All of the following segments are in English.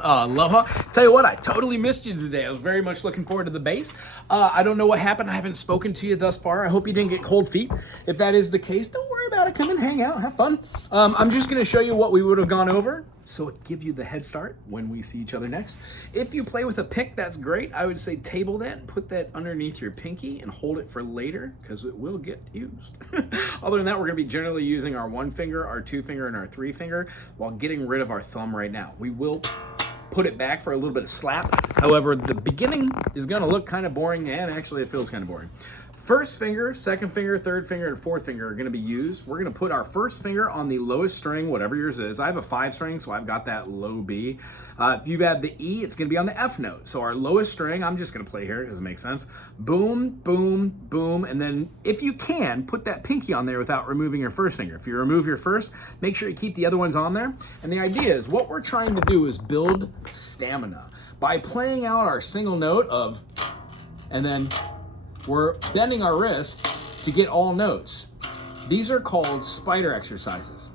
Aloha. Tell you what, I totally missed you today. I was very much looking forward to the bass. I don't know what happened. I haven't spoken to you thus far. I hope you didn't get cold feet. If that is the case, don't worry about it. Come and hang out, have fun. I'm just going to show you what we would have gone over, so it give you the head start when we see each other next. If you play with a pick, that's great. I would say table that and put that underneath your pinky and hold it for later, because it will get used. Other than that, we're going to be generally using our 1 finger, our 2 finger, and our 3 finger while getting rid of our thumb right now. We will put it back for a little bit of slap. However, the beginning is going to look kind of boring, and actually it feels kind of boring. First finger, second finger, third finger, and fourth finger are going to be used. We're going to put our first finger on the lowest string, whatever yours is. I have a 5 string, so I've got that low B. If you have the E, it's going to be on the F note. So our lowest string, I'm just going to play here because it makes sense. Boom, boom, boom. And then if you can, put that pinky on there without removing your first finger. If you remove your first, make sure you keep the other ones on there. And the idea is what we're trying to do is build stamina by playing out our single note of, and then we're bending our wrist to get all notes. These are called spider exercises.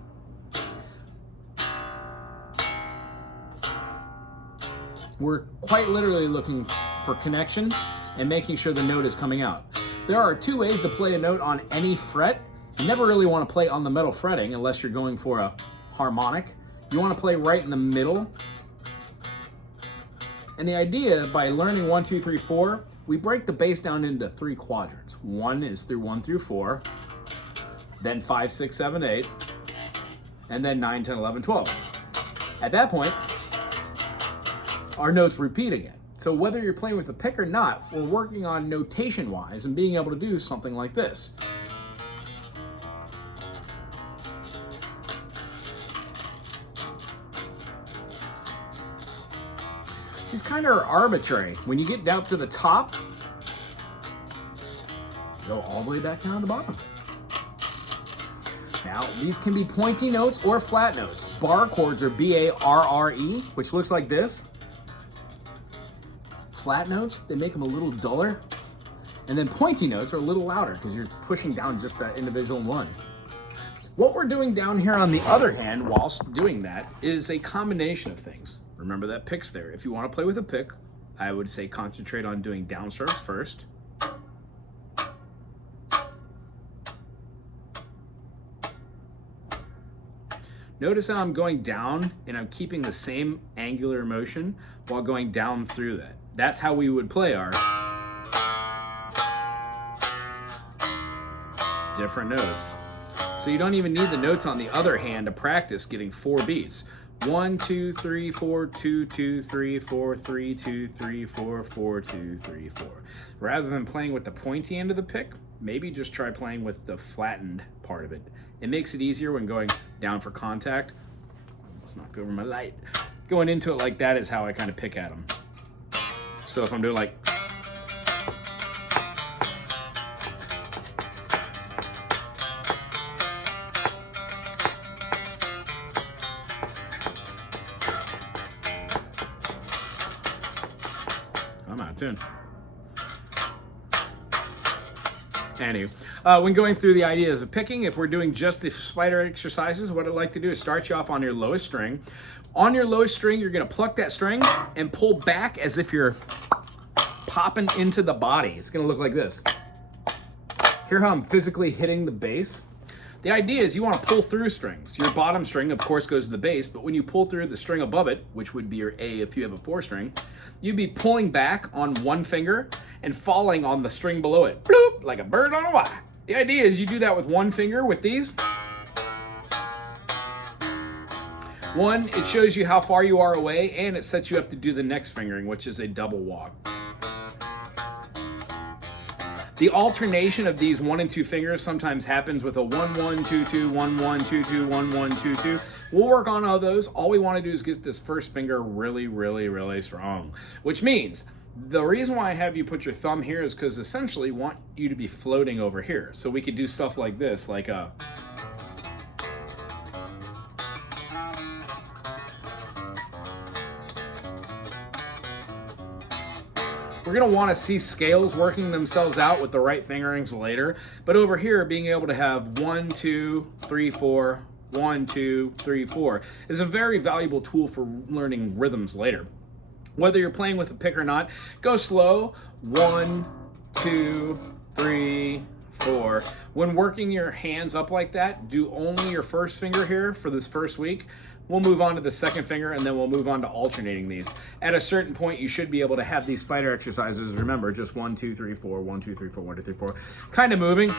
We're quite literally looking for connection and making sure the note is coming out. There are 2 ways to play a note on any fret. You never really want to play on the metal fretting unless you're going for a harmonic. You want to play right in the middle. And the idea, by learning 1, 2, 3, 4, we break the bass down into 3 quadrants. 1 is through 1 through 4, then 5, 6, 7, 8, and then 9, 10, 11, 12. At that point, our notes repeat again. So whether you're playing with a pick or not, we're working on notation-wise and being able to do something like this. These kind of are arbitrary. When you get down to the top, go all the way back down to the bottom. Now, these can be pointy notes or flat notes. Bar chords are B-A-R-R-E, which looks like this. Flat notes, they make them a little duller. And then pointy notes are a little louder because you're pushing down just that individual one. What we're doing down here on the other hand, whilst doing that, is a combination of things. Remember that pick's there. If you want to play with a pick, I would say concentrate on doing downstrokes first. Notice how I'm going down and I'm keeping the same angular motion while going down through that. That's how we would play our different notes. So you don't even need the notes on the other hand to practice getting 4 beats. 1, 2, 3, 4, 2, 2, 3, 4, 3, 2, 3, 4, 4, 2, 3, 4. Rather than playing with the pointy end of the pick, maybe just try playing with the flattened part of it. It makes it easier when going down for contact. Let's knock over my light. Going into it like that is how I kind of pick at them. So if I'm doing like, I'm out of tune. Anywho, when going through the ideas of picking, if we're doing just the spider exercises, what I'd like to do is start you off on your lowest string. On your lowest string, you're going to pluck that string and pull back as if you're popping into the body. It's going to look like this. Hear how I'm physically hitting the bass? The idea is you want to pull through strings. Your bottom string, of course, goes to the bass, but when you pull through the string above it, which would be your A if you have a 4 string, you'd be pulling back on 1 finger and falling on the string below it, bloop, like a bird on a wire. The idea is you do that with 1 finger with these. 1, it shows you how far you are away, and it sets you up to do the next fingering, which is a double walk. The alternation of these 1 and 2 fingers sometimes happens with a 1, 1, 2, 2, 1, 1, 2, 2, 1, 1, 2, 2. We'll work on all those. All we want to do is get this first finger really, really, really strong, which means the reason why I have you put your thumb here is because essentially I want you to be floating over here. So we could do stuff like this, like a we're going to want to see scales working themselves out with the right fingerings later. But over here, being able to have 1, 2, 3, 4, 1, 2, 3, 4 is a very valuable tool for learning rhythms later. Whether you're playing with a pick or not, go slow. 1, 2, 3, 4. When working your hands up like that, do only your first finger here for this first week. We'll move on to the second finger, and then we'll move on to alternating these. At a certain point, you should be able to have these spider exercises. Remember, just 1, 2, 3, 4, 1, 2, 3, 4, 1, 2, 3, 4. Kind of moving.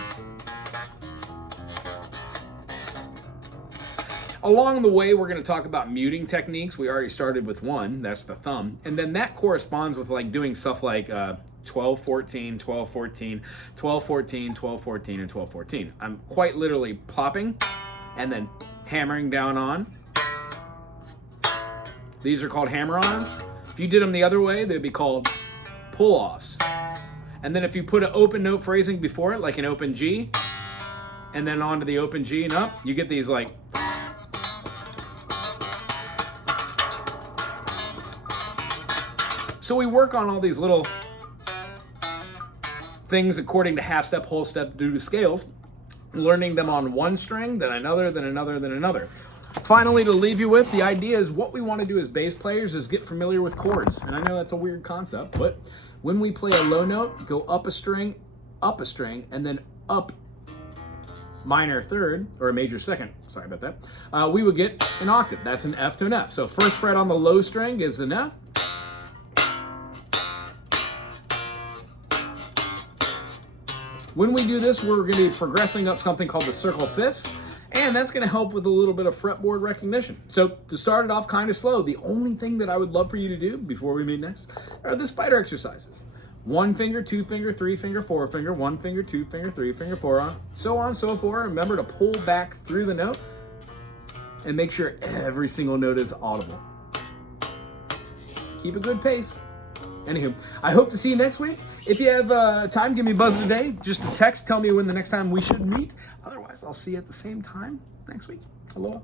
Along the way, we're going to talk about muting techniques. We already started with one, that's the thumb. And then that corresponds with like doing stuff like 12, 14, 12, 14, 12, 14, 12, 14, and 12, 14. I'm quite literally plopping and then hammering down on. These are called hammer-ons. If you did them the other way, they'd be called pull-offs. And then if you put an open note phrasing before it, like an open G, and then onto the open G and up, you get these like. So we work on all these little things according to half step, whole step, due to scales, learning them on one string, then another, then another, then another. Finally, to leave you with, the idea is what we want to do as bass players is get familiar with chords. And I know that's a weird concept, but when we play a low note, go up a string, and then up minor third, or a major second, sorry about that, we would get an octave. That's an F to an F. So first fret on the low string is an F. When we do this, we're going to be progressing up something called the circle fifths, and that's going to help with a little bit of fretboard recognition. So to start it off kind of slow, the only thing that I would love for you to do before we meet next are the spider exercises. 1 finger, 2 finger, 3 finger, 4 finger, 1 finger, 2 finger, 3 finger, 4 on, so on, so forth. Remember to pull back through the note and make sure every single note is audible. Keep a good pace. Anywho, I hope to see you next week. If you have time, give me a buzz today. Just a text, tell me when the next time we should meet. Otherwise, I'll see you at the same time next week. Aloha.